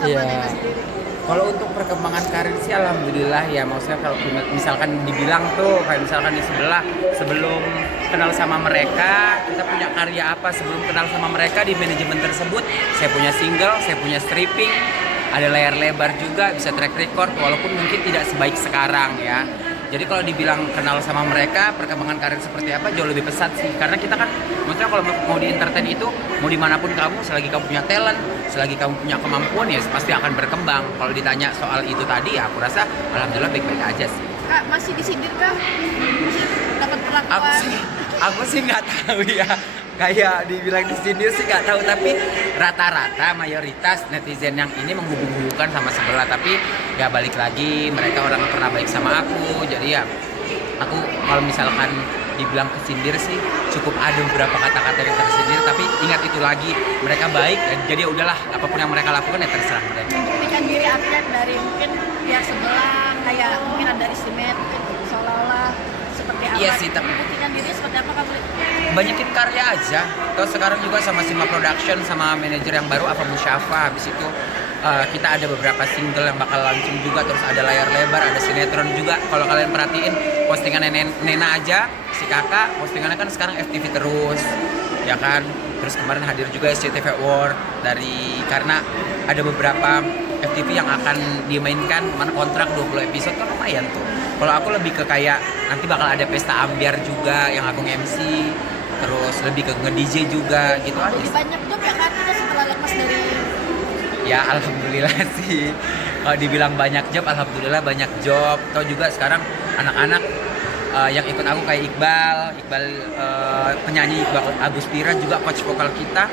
sama Iya. Nena sendiri? Kalau untuk perkembangan karir sih alhamdulillah ya, maksudnya kalau misalkan dibilang tuh kayak misalkan di sebelah sebelum kenal sama mereka kita punya karya apa, sebelum kenal sama mereka di manajemen tersebut saya punya single, saya punya stripping, ada layar lebar juga, bisa track record walaupun mungkin tidak sebaik sekarang ya. Jadi kalau dibilang kenal sama mereka, perkembangan karir seperti apa jauh lebih pesat sih. Karena kita kan, maksudnya kalau mau di entertain itu, mau dimanapun kamu, selagi kamu punya talent, selagi kamu punya kemampuan ya pasti akan berkembang. Kalau ditanya soal itu tadi ya aku rasa alhamdulillah baik-baik aja sih. Kak, masih disindir kah? Masih dapat Aku perlakuan? sih, aku sih nggak tahu ya. Kayak dibilang disindir sih nggak tahu, tapi rata-rata mayoritas netizen yang ini menghubung-hubungkan sama sebelah, tapi ya balik lagi mereka orang yang pernah baik sama aku, jadi ya aku kalau misalkan dibilang kesindir sih cukup ada beberapa kata-kata yang tersindir, tapi ingat itu lagi mereka baik, jadi ya udahlah apapun yang mereka lakukan ya terserah mereka. Membuktikan diri atlet dari mungkin pihak sebelah, kayak mungkin ada istimewa, mungkin seolah-olah seperti apa? Iya sih, tapi membuktikan diri seperti apa Kak Beli? banyakin karya aja. Terus sekarang juga sama Sima Production sama manajer yang baru Ava Musyafa. Habis itu kita ada beberapa single yang bakal launching juga, terus ada layar lebar, ada sinetron juga. Kalau kalian perhatiin postingan Nena aja, si kakak postingannya kan sekarang FTV terus, ya kan. Terus kemarin hadir juga SCTV Award karena ada beberapa FTV yang akan dimainkan, mana kontrak 20 episode kan lumayan tuh. Kalau aku lebih ke kayak nanti bakal ada pesta ambiar juga yang aku MC, terus lebih ke nge-DJ juga gitu aja. Jadi banyak job ya Kak, kita setelah lepas dari Ya alhamdulillah sih. Kalau dibilang banyak job, alhamdulillah banyak job. Tahu juga sekarang anak-anak yang ikut aku kayak Iqbal penyanyi Iqbal Agustira juga coach vokal kita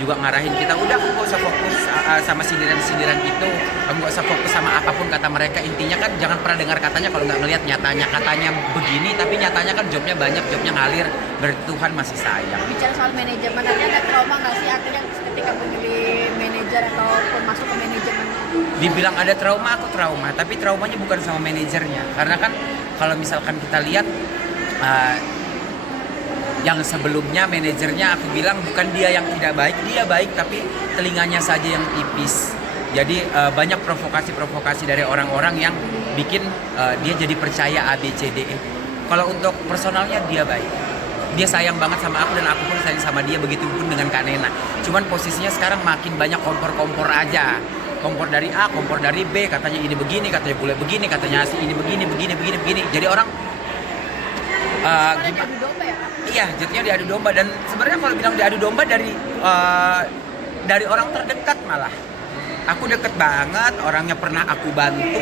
juga ngarahin kita, udah kamu gak usah fokus sama sindiran-sindiran itu, kamu gak usah fokus sama apapun kata mereka, intinya kan jangan pernah dengar katanya kalau nggak ngelihat nyatanya. Katanya begini tapi nyatanya kan jobnya banyak, jobnya ngalir, berarti Tuhan masih sayang. bicara soal manajemen, nanti ada trauma nggak sih akhirnya ketika memilih manajer ataupun masuk ke manajemen? Dibilang ada trauma, aku trauma, tapi traumanya bukan sama manajernya, karena kan kalau misalkan kita lihat yang sebelumnya manajernya aku bilang bukan dia yang tidak baik, dia baik tapi telinganya saja yang tipis. Jadi banyak provokasi dari orang-orang yang bikin dia jadi percaya A B C D E. Kalau untuk personalnya dia baik, dia sayang banget sama aku dan aku pun sayang sama dia, begitu pun dengan Kak Nena. Cuman posisinya sekarang makin banyak kompor-kompor aja, kompor dari A, kompor dari B, katanya ini begini, katanya bule begini, katanya si ini begini. Jadi orang Soalnya diadu domba ya Kak? iya, jadinya diadu domba, dan sebenarnya kalau bilang diadu domba dari orang terdekat malah. Aku deket banget, orangnya pernah aku bantu,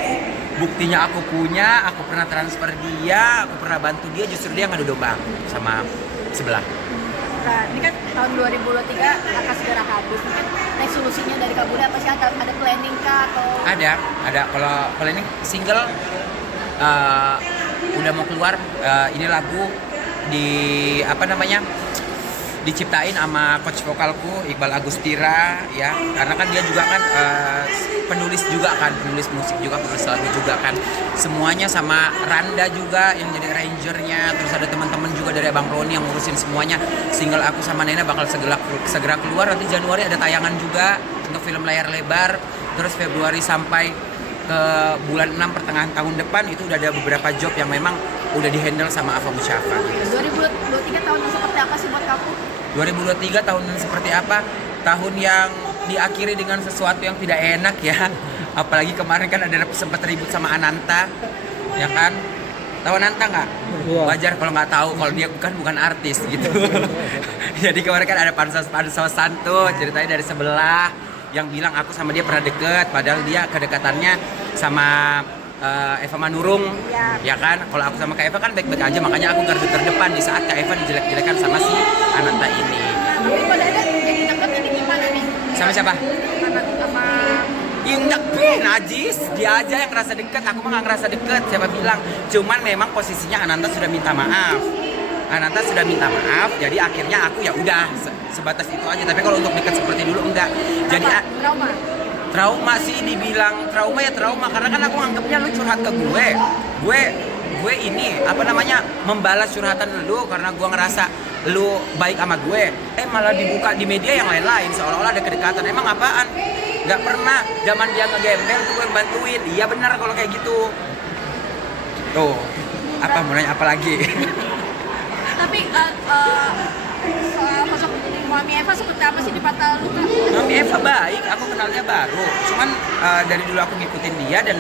buktinya aku punya, aku pernah transfer dia, aku pernah bantu dia, justru dia ngadu domba aku sama sebelah. Nah, ini kan tahun 2023 akan segera habis. Mungkin resolusinya dari Kak Budi apa sih? Ada planning kah atau? Ada. Kalau ini single udah mau keluar, ini lagu diciptain sama coach vokalku Iqbal Agustira ya, karena kan dia juga kan penulis musik juga, penulis lagu juga kan, semuanya sama Randa juga yang jadi arrangernya, terus ada teman-teman juga dari Abang Roni yang ngurusin semuanya. Single aku sama Nena bakal segera keluar, nanti Januari ada tayangan juga untuk film layar lebar, terus Februari sampai ke bulan 6 pertengahan tahun depan itu udah ada beberapa job yang memang udah dihandle sama Ava Musyafa. 2023 tahun yang seperti apa sih buat kamu? 2023 tahun yang seperti apa? Tahun yang diakhiri dengan sesuatu yang tidak enak ya. Apalagi kemarin kan ada sempat ribut sama Ananta, ya kan? Tahu Ananta nggak? Iya. Wajar kalau nggak tahu, kalau dia bukan artis gitu. Jadi kemarin kan ada pansos-pansosan tuh ceritanya dari sebelah yang bilang aku sama dia pernah deket, padahal dia kedekatannya sama Eva Manurung, ya kan? Kalau aku sama Kak Eva kan baik-baik aja, makanya aku garda terdepan di saat Kak Eva dijelek-jelekan sama si Ananta ini. Tapi pada ada jadi deket ini gimana nih? Sama siapa? Sama Indah, najis, dia aja yang ngerasa deket, aku mah gak ngerasa deket, siapa bilang. Cuman memang posisinya Ananta sudah minta maaf. Jadi akhirnya aku ya udah sebatas itu aja. Tapi kalau untuk deket seperti dulu enggak. Jadi trauma sih, dibilang trauma ya trauma, karena kan aku anggapnya lu curhat ke gue ini membalas curhatan lu karena gue ngerasa lu baik sama gue, malah dibuka di media yang lain-lain seolah-olah ada kedekatan. Emang apaan? Nggak pernah. Zaman dia ngegembel tuh gue yang bantuin. Iya benar kalau kayak gitu. Tuh. Apa mau nanya apa lagi? Tapi sosok Mami Eva seperti apa sih di Patah Luka? Mami Eva baik, aku kenalnya baru. Cuman dari dulu aku ngikutin dia dan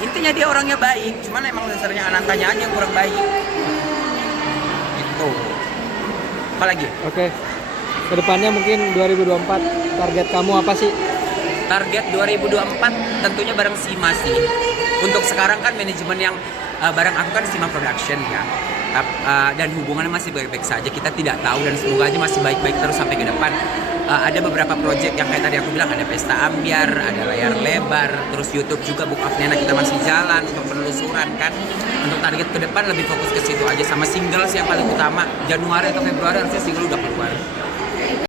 intinya dia orangnya baik. Cuman emang dasarnya Anantanya aja yang kurang baik. Gitu. Apa lagi? Oke. Kedepannya mungkin 2024 target kamu apa sih? Target 2024 tentunya bareng Sima sih. Untuk sekarang kan manajemen yang bareng aku kan Sima Production ya. Dan hubungannya masih baik-baik saja, kita tidak tahu dan semoga aja masih baik-baik terus sampai ke depan. Ada beberapa project yang kayak tadi aku bilang, ada Pesta Ambyar, ada Layar Lebar, terus YouTube juga Book of Nena kita masih jalan untuk penelusuran kan. Untuk target ke depan lebih fokus ke situ aja, sama singles yang paling utama. Januari atau Februari harusnya single udah keluar.